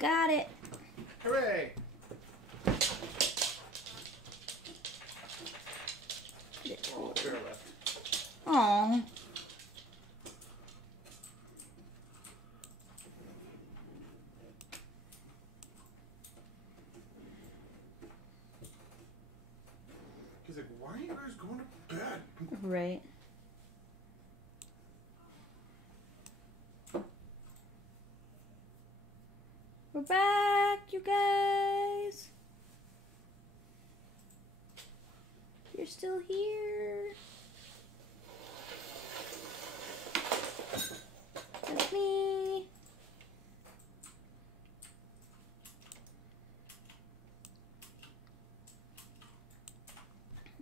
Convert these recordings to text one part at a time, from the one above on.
got it. Hooray! Oh, bear left. Aww. He's like, why are you guys going to bed? Right. We're back, you guys. You're still here. That's me.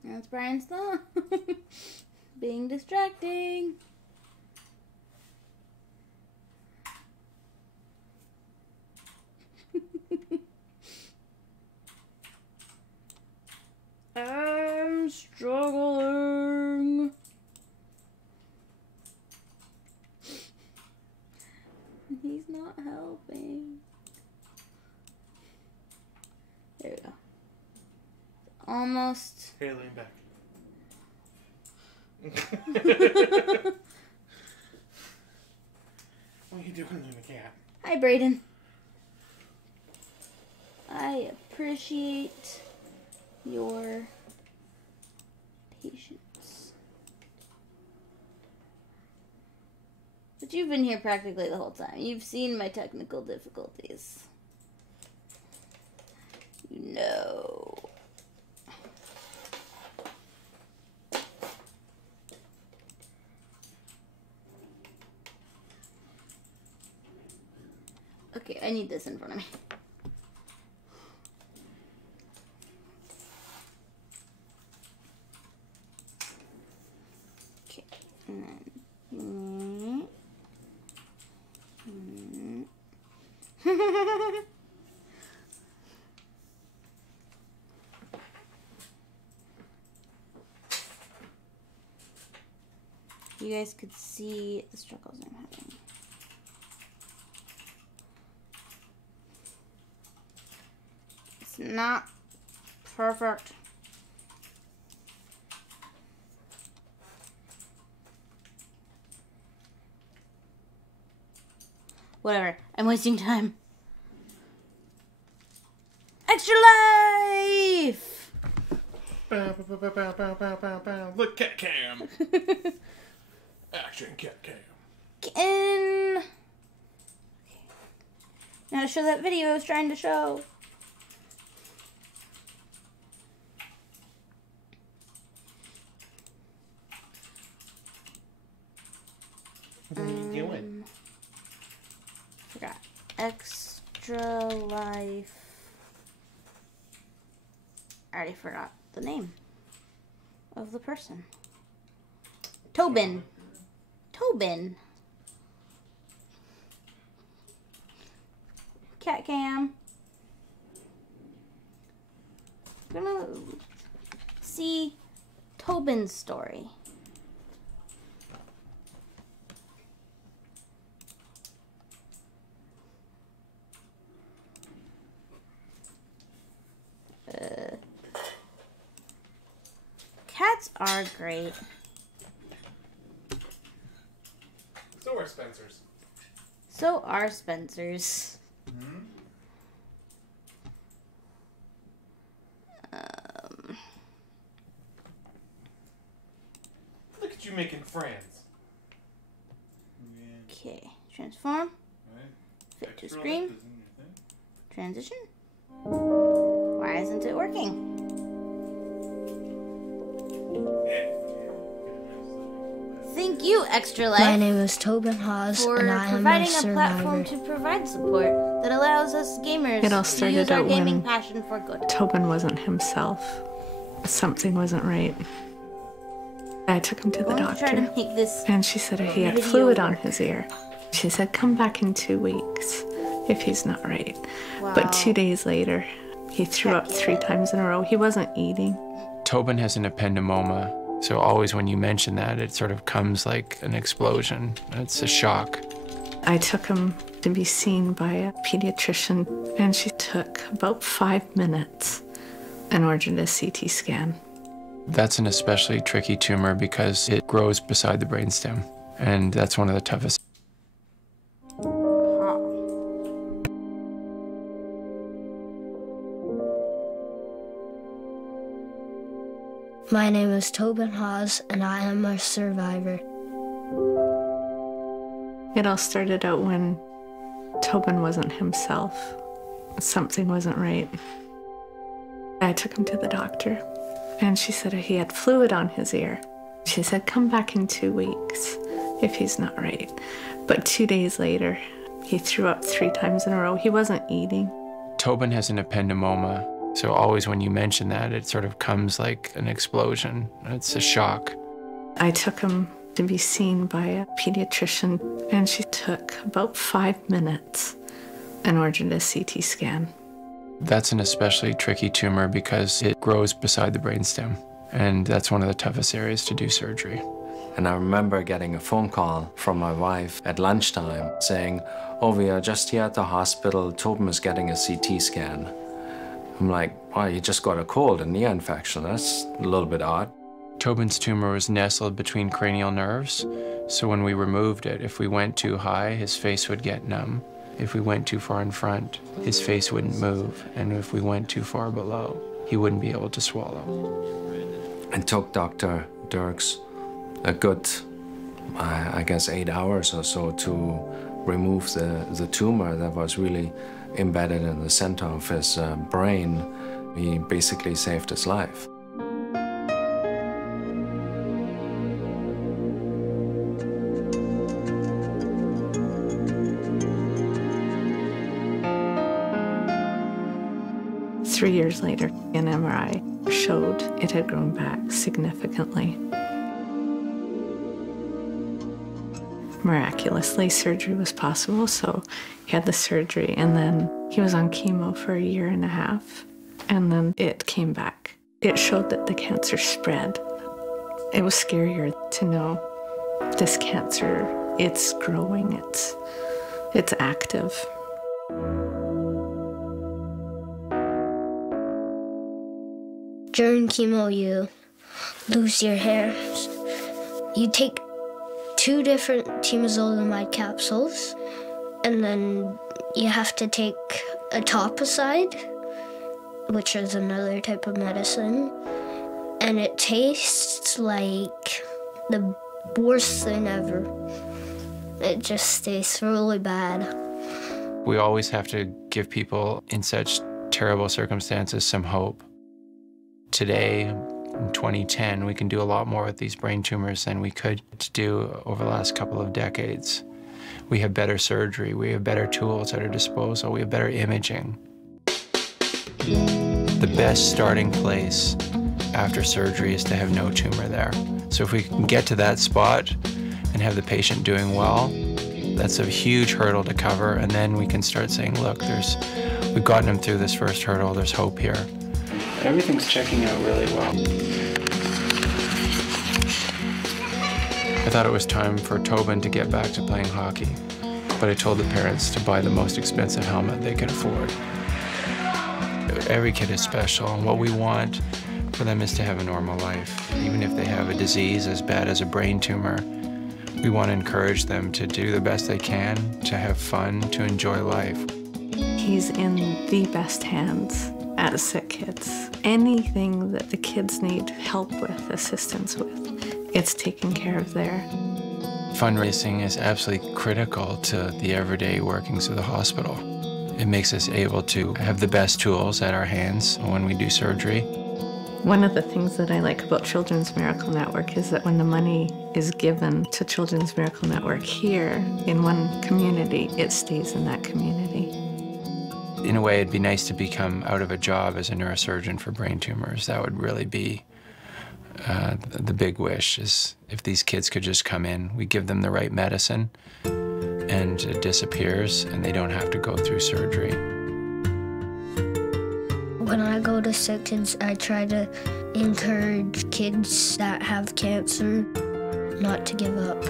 That's Brian's thumb. Being distracting. I'm struggling. He's not helping. There we go. Almost. Hey, lean back. What are you doing, Luna Cat? Hi, Brayden. I appreciate your patience. But you've been here practically the whole time. You've seen my technical difficulties. You know. Okay, I need this in front of me. Okay, and then... You guys could see the struggles I'm having. It's not perfect. Whatever. I'm wasting time. Extra life! Bow, bow, bow, bow, bow, bow, bow, bow. Look, cat cam. Action, cat cam. In. Now to show that video I was trying to show. What are you doing? Forgot. Extra life. I already forgot the name of the person. Tobin. Tobin. Cat cam. We're gonna see Tobin's story. Cats are great. So are Spencer's. So are Spencer's. Hmm? Look at you making friends. Okay, transform. Right. Fit to Extra screen. lift is in your thing. Transition. Why isn't it working? Thank you, Extra Life. My name is Tobin Hawes, for and I am a providing a platform survivor. to provide support that allows us gamers It all to started use our out gaming when passion for good. Tobin wasn't himself. Something wasn't right. I took him to the I'm going to try to doctor, make this and she said he had video fluid on work. his ear. She said, come back in 2 weeks if he's not right. Wow. But 2 days later, he threw up 3 times in a row. He wasn't eating. Tobin has an ependymoma, so always when you mention that, it sort of comes like an explosion. It's a shock. I took him to to be seen by a pediatrician, and she took about 5 minutes and ordered a CT scan. That's an especially tricky tumor because it grows beside the brainstem, and that's one of the toughest. My name is Tobin Hawes, and I am a survivor. It all started out when Tobin wasn't himself. Something wasn't right. I took him to the doctor, and she said he had fluid on his ear. She said, come back in 2 weeks if he's not right. But 2 days later, he threw up 3 times in a row. He wasn't eating. Tobin has an ependymoma, so always when you mention that, it sort of comes like an explosion. It's a shock. I took him to be seen by a pediatrician, and she took about 5 minutes and ordered a CT scan. That's an especially tricky tumor because it grows beside the brainstem, and that's one of the toughest areas to do surgery. And I remember getting a phone call from my wife at lunchtime saying, oh, we are just here at the hospital, Tobin is getting a CT scan. I'm like, oh, you just got a cold, an ear infection. That's a little bit odd. Tobin's tumor was nestled between cranial nerves, so when we removed it, if we went too high, his face would get numb. If we went too far in front, his face wouldn't move, and if we went too far below, he wouldn't be able to swallow. It took Dr. Dirks a good, I guess, 8 hours or so to remove the tumor that was really embedded in the center of his brain. He basically saved his life. Three years later, an MRI showed it had grown back significantly. Miraculously, surgery was possible, so he had the surgery, and then he was on chemo for 1.5 years, and then it came back. It showed that the cancer spread. It was scarier to know this cancer, it's growing, it's active. During chemo, you lose your hair. You take 2 different temozolomide capsules, and then you have to take etoposide, which is another type of medicine, and it tastes like the worst thing ever. It just tastes really bad. We always have to give people in such terrible circumstances some hope. Today, in 2010, we can do a lot more with these brain tumors than we could do over the last couple of decades. We have better surgery, we have better tools at our disposal, we have better imaging. The best starting place after surgery is to have no tumor there. So if we can get to that spot and have the patient doing well, that's a huge hurdle to cover, and then we can start saying, look, we've gotten him through this first hurdle, there's hope here. Everything's checking out really well. I thought it was time for Tobin to get back to playing hockey, but I told the parents to buy the most expensive helmet they could afford. Every kid is special, and what we want for them is to have a normal life. Even if they have a disease as bad as a brain tumor, we want to encourage them to do the best they can, to have fun, to enjoy life. He's in the best hands at Sick Kids. Anything that the kids need help with, assistance with, it's taken care of there. Fundraising is absolutely critical to the everyday workings of the hospital. It makes us able to have the best tools at our hands when we do surgery. One of the things that I like about Children's Miracle Network is that when the money is given to Children's Miracle Network here in one community, it stays in that community. In a way, it'd be nice to become out of a job as a neurosurgeon for brain tumors. That would really be the big wish, is if these kids could just come in, we give them the right medicine, and it disappears, and they don't have to go through surgery. When I go to Sick Kids, I try to encourage kids that have cancer not to give up.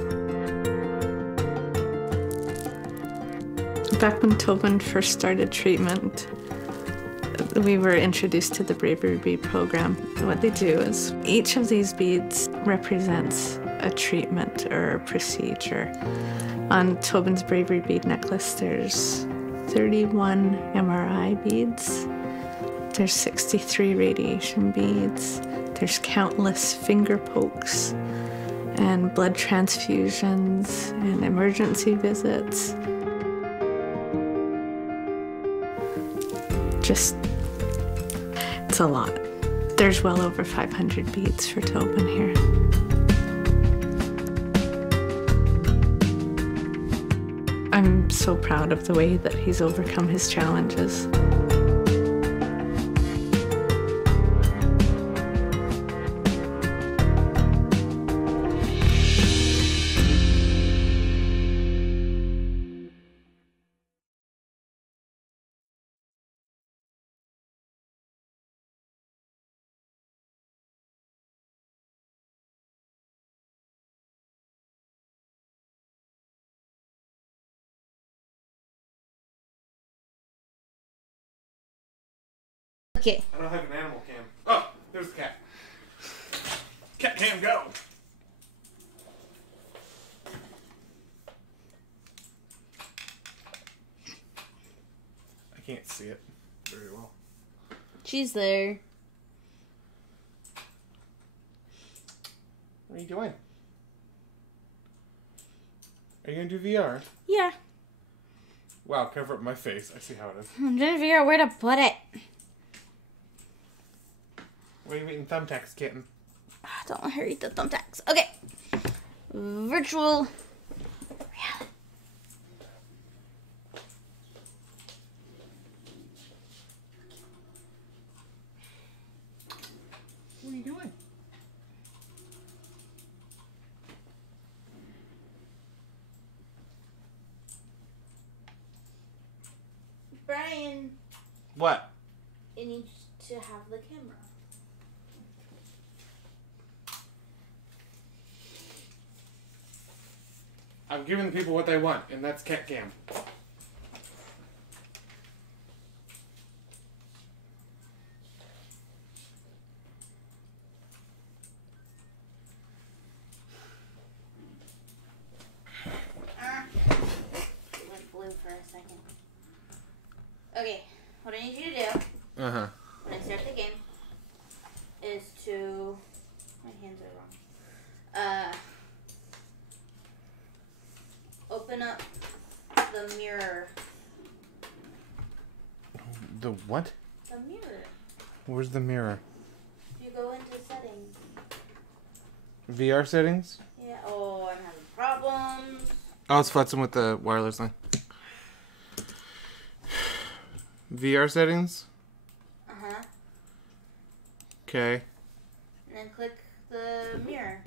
Back when Tobin first started treatment, we were introduced to the Bravery Bead program. What they do is each of these beads represents a treatment or a procedure. On Tobin's Bravery Bead necklace, there's 31 MRI beads. There's 63 radiation beads. There's countless finger pokes and blood transfusions and emergency visits. It's a lot. There's well over 500 beads for Tobin here. I'm so proud of the way that he's overcome his challenges. Okay. I don't have an animal cam. Oh, there's the cat. Cat cam, go! I can't see it very well. She's there. What are you doing? Are you gonna do VR? Yeah. Wow, cover up my face. I see how it is. I'm trying to figure out where to put it. What are you eating thumbtacks, kitten? Don't let her eat the thumbtacks. Okay. Virtual reality. What are you doing? Brian, What? you need to have the camera. I'm giving people what they want, and that's cat cam. It went blue for a second. Okay, what I need you to do Uh-huh. when I start the game is to... My hands are wrong. Open up the mirror. The what? The mirror. Where's the mirror? You go into settings. VR settings? Yeah. Oh, I'm having problems. I was futzing with the wireless thing. VR settings? Uh-huh. Okay. And then click the mirror.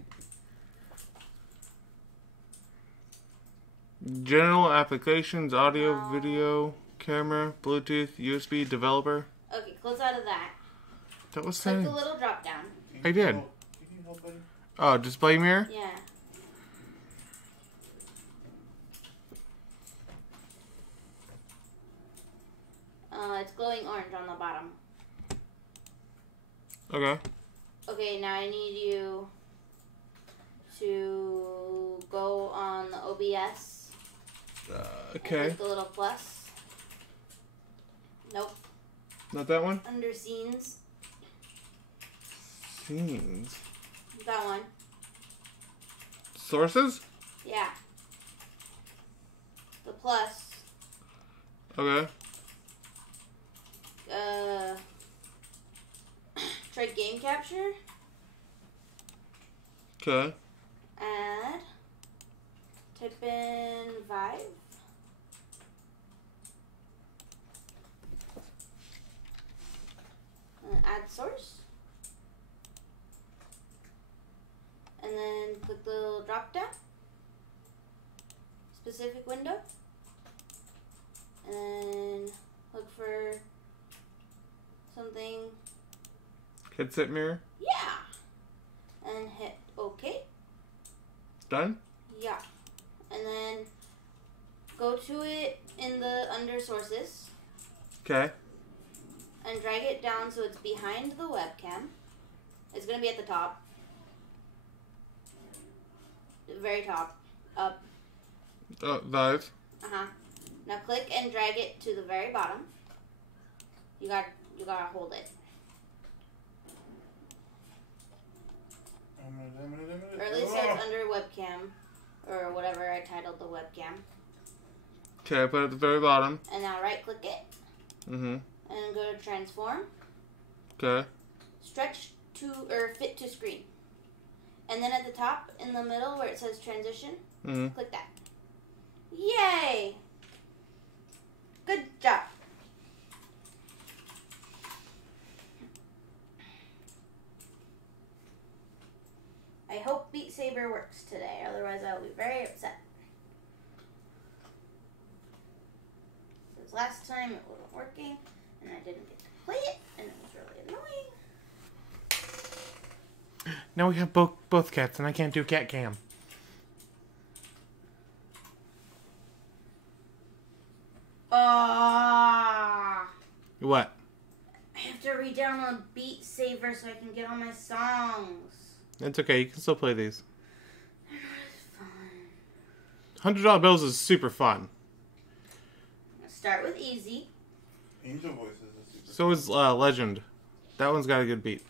General applications, audio, video, camera, Bluetooth, USB, developer. Okay, close out of that. That was Click settings. the little drop down. I did. Oh, display mirror? Yeah. It's glowing orange on the bottom. Okay. Okay, now I need you to go on the OBS. And Okay. click the little plus. Nope. Not that one? Under scenes. Scenes. That one. Sources? Yeah. The plus. Okay. Try game capture. Okay. Add. Type in Vive. Add source. And then click the little drop down. Specific window. And then look for something. Headset mirror. Yeah. And hit OK. Done? Yeah. And then go to it in the under sources Okay. and drag it down so it's behind the webcam. It's going to be at the top. The very top. Up. Vive. Uh-huh. Now click and drag it to the very bottom. You gotta hold it. Or at least so it's under webcam. Or whatever I titled the webcam. Okay, I put it at the very bottom. And now right click it. Mm-hmm. And go to transform. Okay. Stretch to, or fit to screen. And then at the top, in the middle where it says transition, click that. Yay! Good job. I hope Beat Saber works today, otherwise I'll be very upset. Because last time it wasn't working, and I didn't get to play it, and it was really annoying. Now we have both cats, and I can't do cat cam. What? I have to re-download Beat Saber so I can get all my songs. It's okay. You can still play these. They're not as fun. $100 Bills is super fun. Start with easy. Angel Voices is super. So is Legend. That one's got a good beat.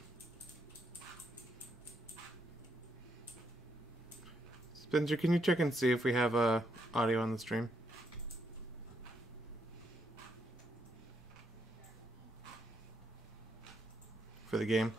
Spencer, can you check and see if we have audio on the stream? For the game.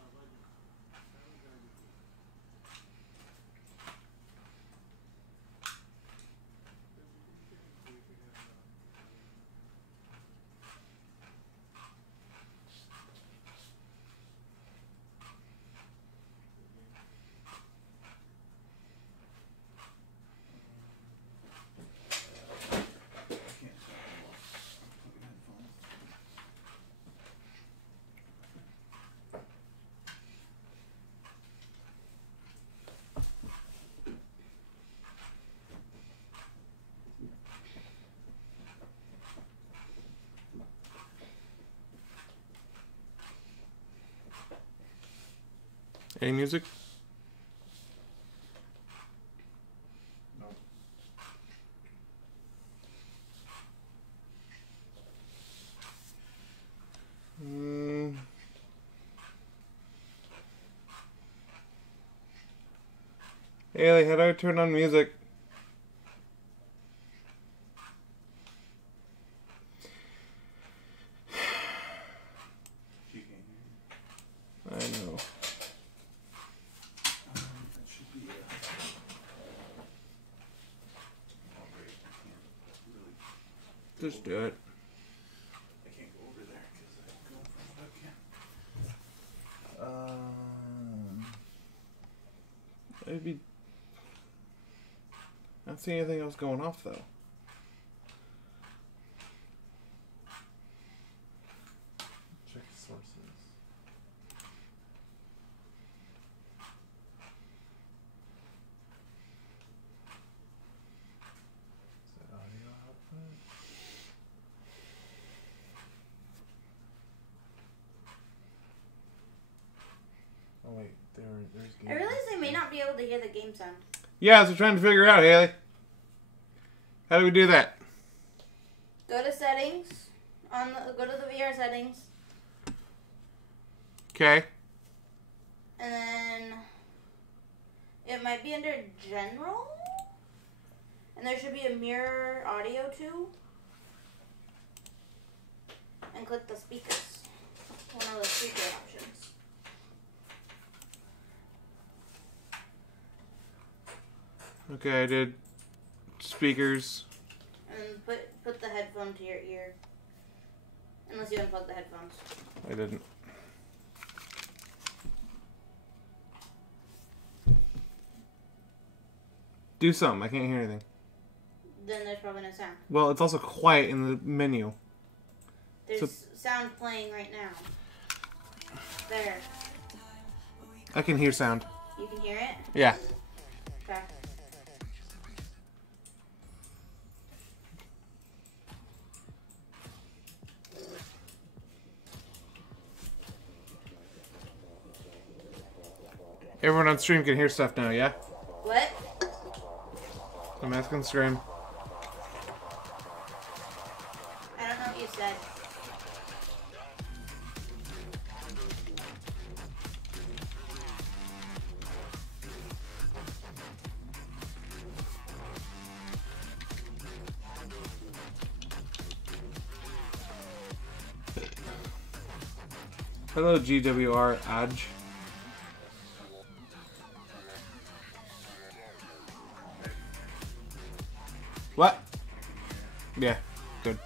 Any music? No. Haley, how do I turn on music? She can't hear you. I know. That should be it. Oh, great. I can't really. Just do it. I can't go over there because I'm going from the webcam. Maybe. I don't see anything else going off though. Check sources. Is that audio output? Oh wait, there's. I realize I may not be able to hear the game sound. Yeah, so we're trying to figure out, Haley. How do we do that? Go to settings. Go to the VR settings. Okay. And then it might be under general. And there should be a mirror audio too. And click the speakers. One of the speaker options. Okay, I did speakers. And put the headphone to your ear. Unless you unplug the headphones. I didn't. Do something. I can't hear anything. Then there's probably no sound. Well, it's also quiet in the menu. There's sound playing right now. There. I can hear sound. You can hear it? Yeah. Okay. Everyone on stream can hear stuff now, yeah? What? I'm asking stream. I don't know what you said. Hello, GWR Adj. What? Yeah, good.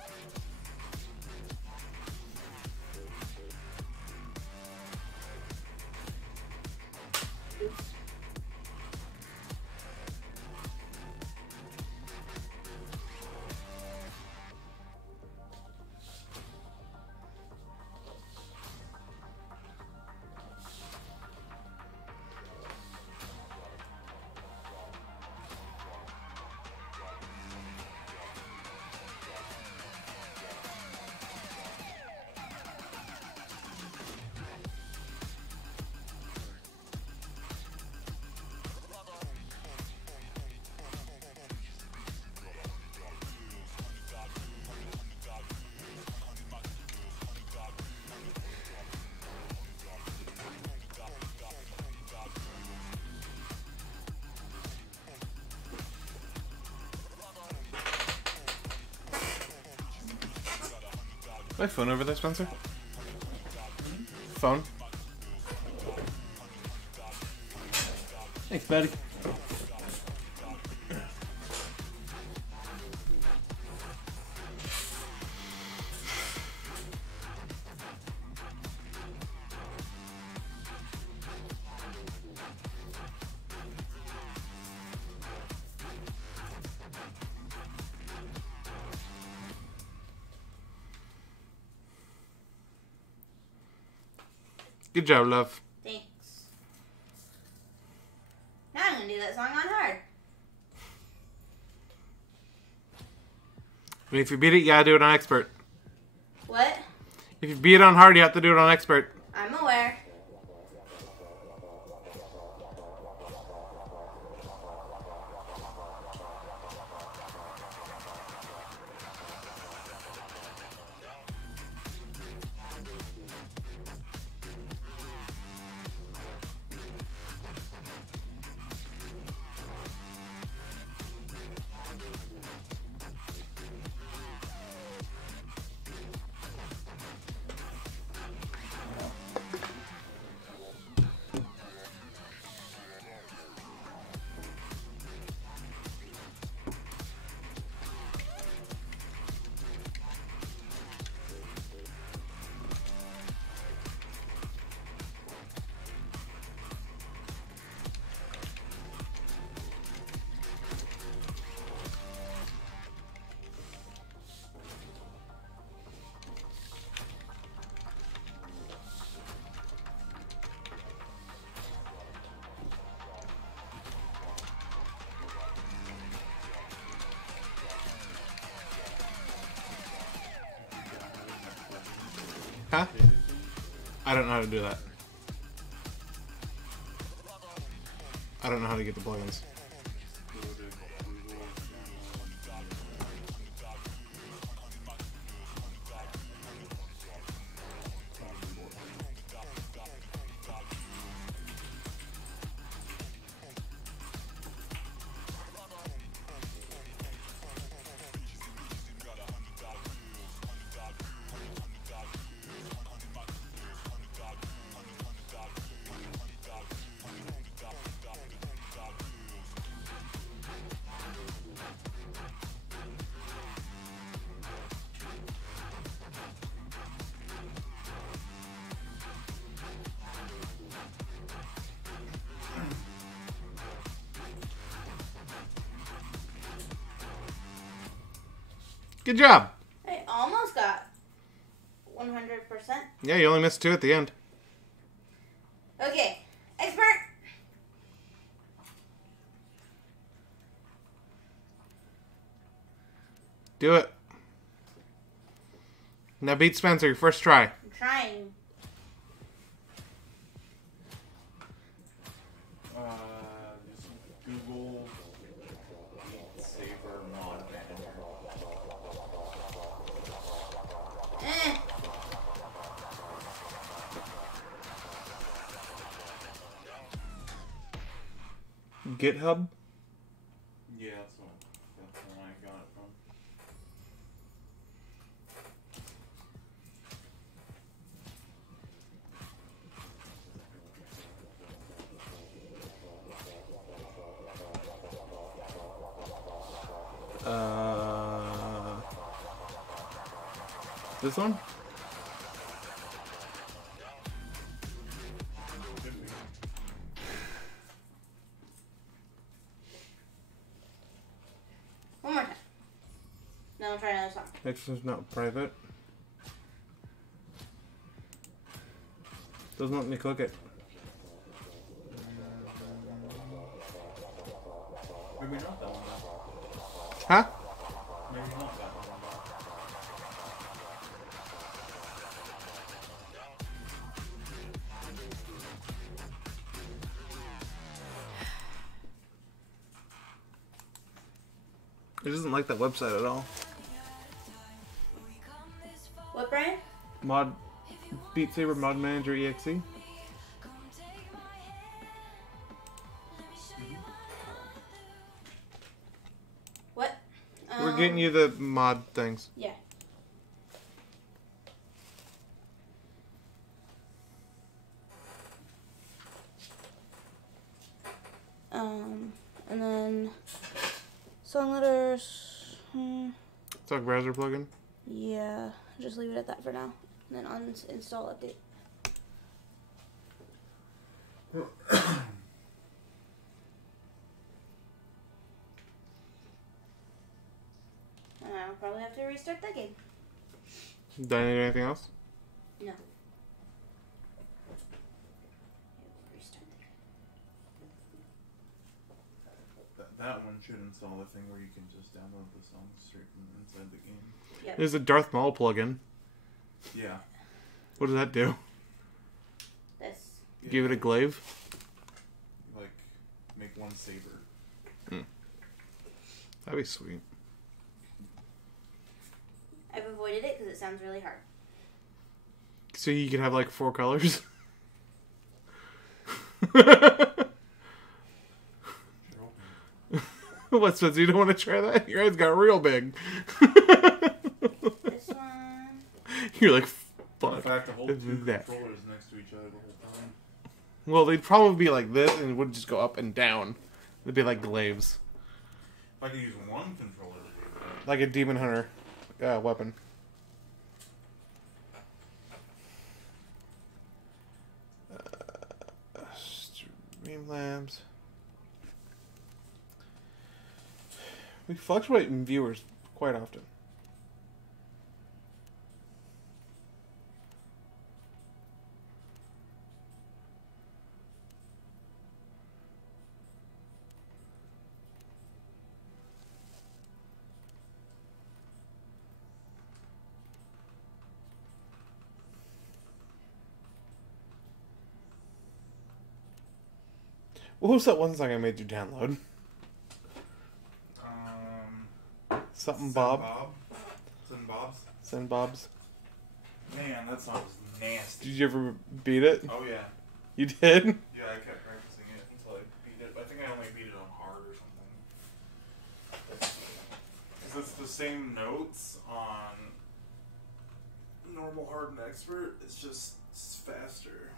My phone over there, Spencer? Phone? Thanks, buddy. Good job, love. Thanks. Now I'm gonna do that song on hard. I mean, if you beat it, you gotta do it on expert. What? If you beat it on hard, you have to do it on expert. I'm aware. Huh? I don't know how to do that. I don't know how to get the plugins. Good job. I almost got 100%. Yeah, you only missed 2 at the end. Okay, expert. Do it. Now beat Spencer, your first try. I'm trying. GitHub? Yeah, that's one I got it from. This one? One more time. Now I'll try another song. Next one's not private. Doesn't let me click it. Maybe not that one. Huh? Maybe not that one. It doesn't like that website at all. What brand? Mod Beat Saber Mod Manager EXE. What? We're getting you the mod things. Yeah. And then song letters. It's our browser plugin. Yeah, just leave it at that for now. And then uninstall update. And I'll probably have to restart that game. Do I need anything else? No. Restart the game. That one should install the thing where you can just download the songs straight from inside the game. Yep. There's a Darth Maul plugin. Yeah. What does that do? This. Give it a glaive? Like, make one saber. That'd be sweet. I've avoided it because it sounds really hard. So you could have like 4 colors? What, Spencer? You don't want to try that? Your eyes got real big. This one. You're like, fuck. If I have to hold 2 that. controllers next to each other the whole time. Well, they'd probably be like this, and it would just go up and down. They'd be like glaives. If I could use one controller to do that. Like a demon hunter weapon. Streamlabs. We fluctuate in viewers quite often. What was that one song I made you download? Something Bob. Send Bob's. Send Bob's. Man, that song was nasty. Did you ever beat it? Oh yeah. You did? Yeah, I kept practicing it until I beat it. I think I only beat it on hard or something. Because it's the same notes on normal, hard, and expert. It's just faster.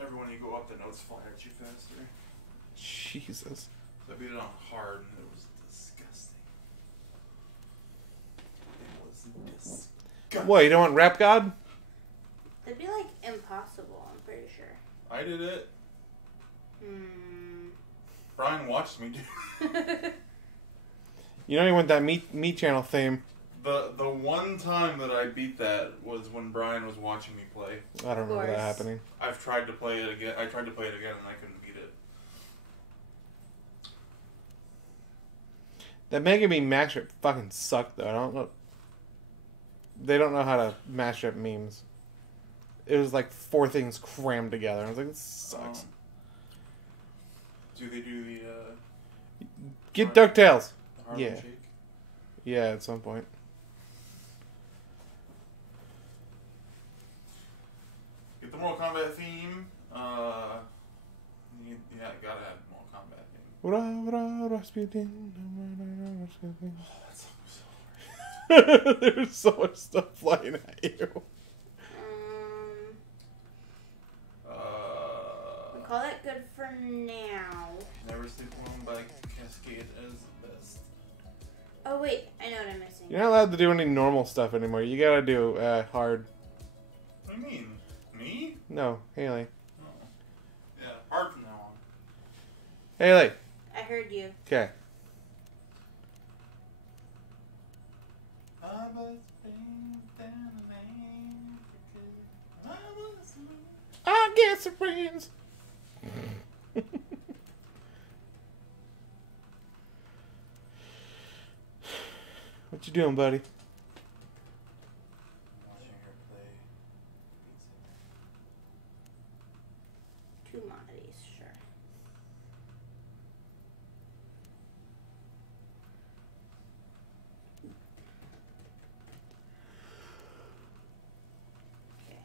Every when you go up, the notes fly at you faster. Jesus. So I beat it on hard, and it was disgusting. It was disgusting. What, you don't want Rap God? It'd be like impossible, I'm pretty sure. I did it. Brian watched me do it. You know you want that meat channel theme. The one time that I beat that was when Brian was watching me play. I don't remember that course. happening. I've tried to play it again. I tried to play it again and I couldn't beat it. That Mega Me mashup fucking sucked though. I don't know. They don't know how to mash up memes. It was like 4 things crammed together. I was like, this sucks. Do they do the Get DuckTales. the Harlem Yeah. Shake? Yeah, at some point. Get the Mortal Kombat theme. Yeah, gotta have Mortal Kombat theme. Rasputin. There's so much stuff flying at you. We call it good for now. Never Sleep Alone by Cascade is the best. Oh wait, I know what I'm missing. You're not allowed to do any normal stuff anymore. You gotta do hard. What do you mean? Me? No, Haley. Oh. Yeah, hard from now on. Haley. I heard you. Okay. I get some friends. What you doing, buddy? Watching her play. Two oddities, sure. Okay.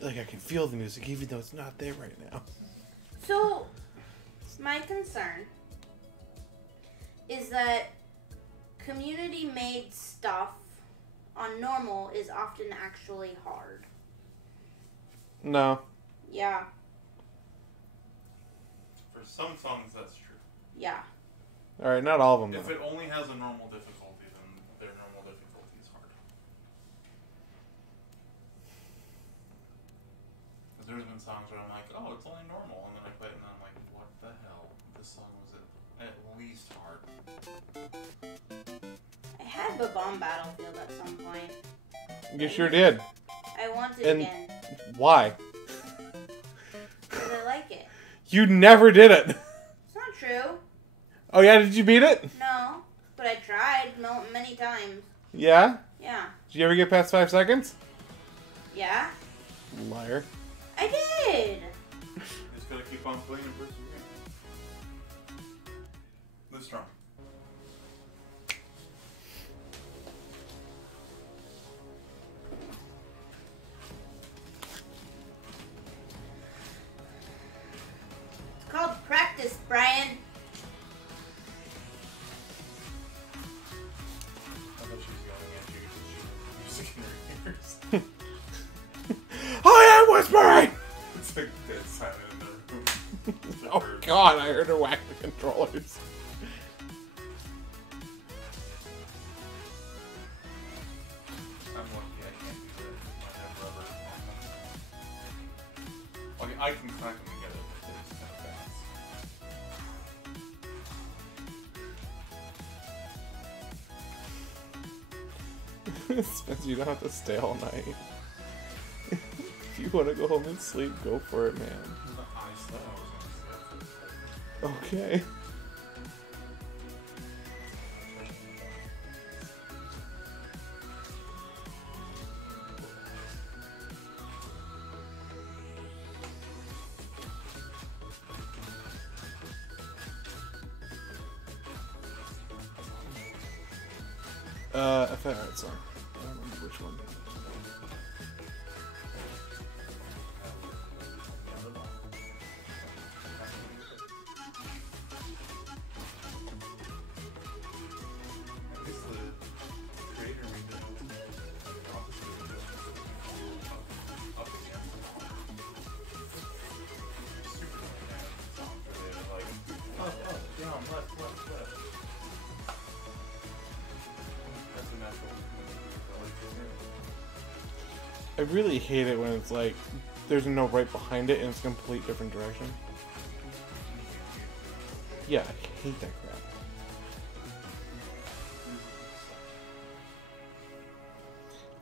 Like I can feel the music even though it's not there right now. So, my concern is that community-made stuff on normal is often actually hard. No. Yeah. For some songs, that's true. Yeah. Alright, not all of them If though. it only has a normal difficulty, then their normal difficulty is hard. Because there's been songs where I'm like, oh, it's only normal, and then I play it and I'm like, what the hell? This song was at least hard. I had the Bomb Battlefield at some point. You sure did. I want it And- again. Why? Because I like it. You never did it. It's not true. Oh yeah, did you beat it? No. But I tried many times. Yeah? Yeah. Did you ever get past 5 seconds? Yeah? Liar. I did! You just gotta keep on playing and persevering. Live strong. It's called practice, Brian. I thought she was yelling at you because she had music in her ears. I am whispering! It's like dead silent in the room. Oh god, I heard her whack the controllers. I'm lucky I can't do that. I have rubber on them. Okay, I can connect them together, but they're just kind of fast. Spencer, you don't have to stay all night. If you want to go home and sleep, go for it, man. I said I was going to say Okay. A Fat Art song. I don't remember which one. At least the creator made the up again. Super song where they're like, up, down, left. That's a natural. I really hate it when it's like there's no right behind it and it's a complete different direction. Yeah, I hate that crap.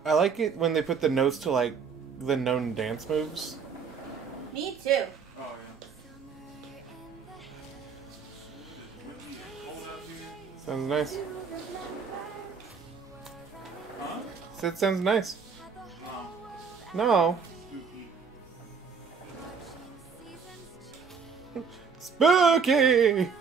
I like it when they put the notes to like the known dance moves. Me too. Oh, yeah. Sounds nice. Huh? Said sounds nice. No. No. Spooky. Spooky!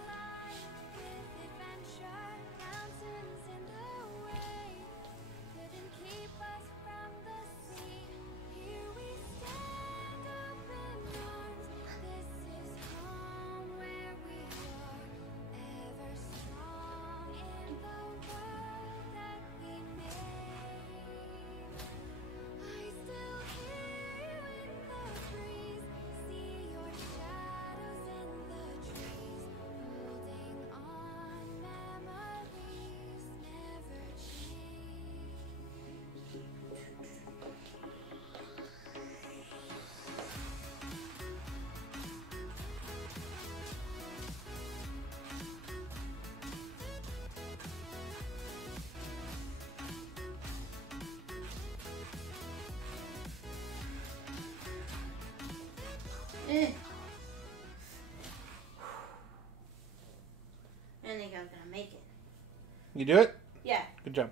I didn't think I was gonna make it. You do it? Yeah. Good job.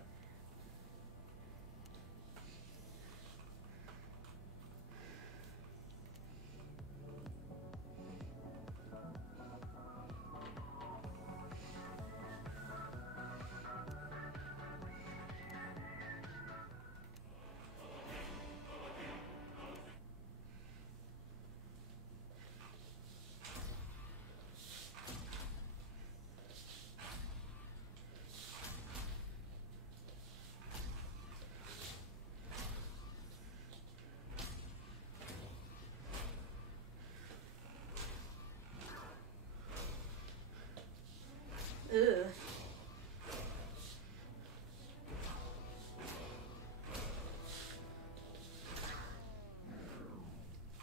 Ugh.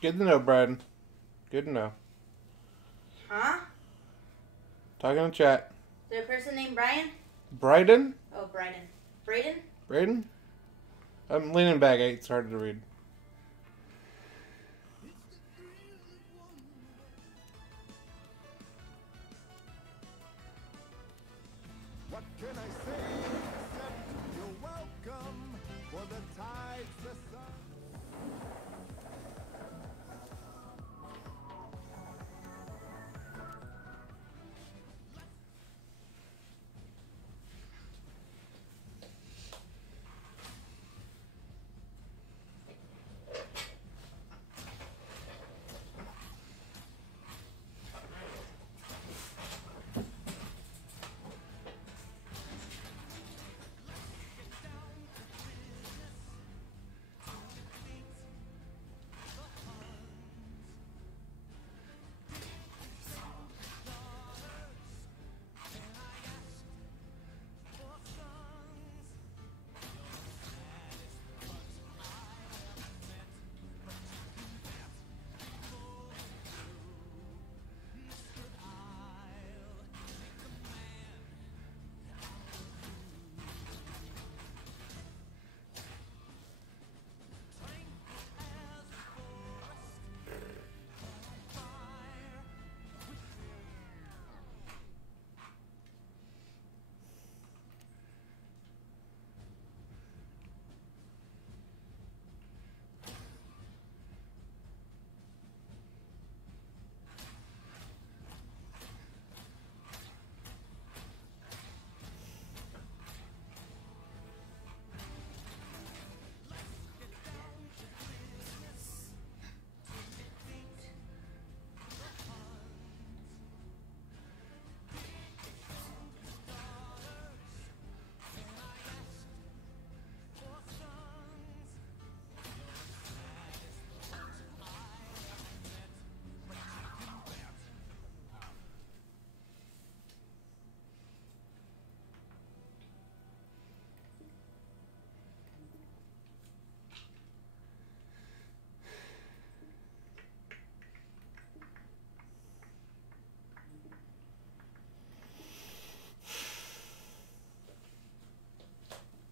Good to know, Brian. Good to know. Huh? Talking in chat. Is there a person named Brian? Bryden? Oh, Bryden. Braden? Braden? I'm leaning back. It's hard to read. What can I say except you're welcome for the tides, the sun.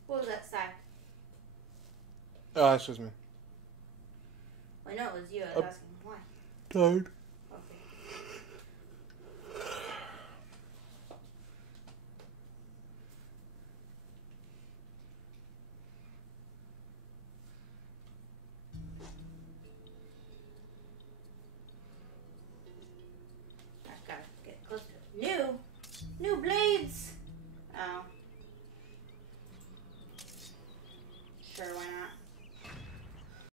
What was that sigh? Oh, that's just me. I know it was you. I was asking why. Tired. Okay. I gotta get close to it. New blades.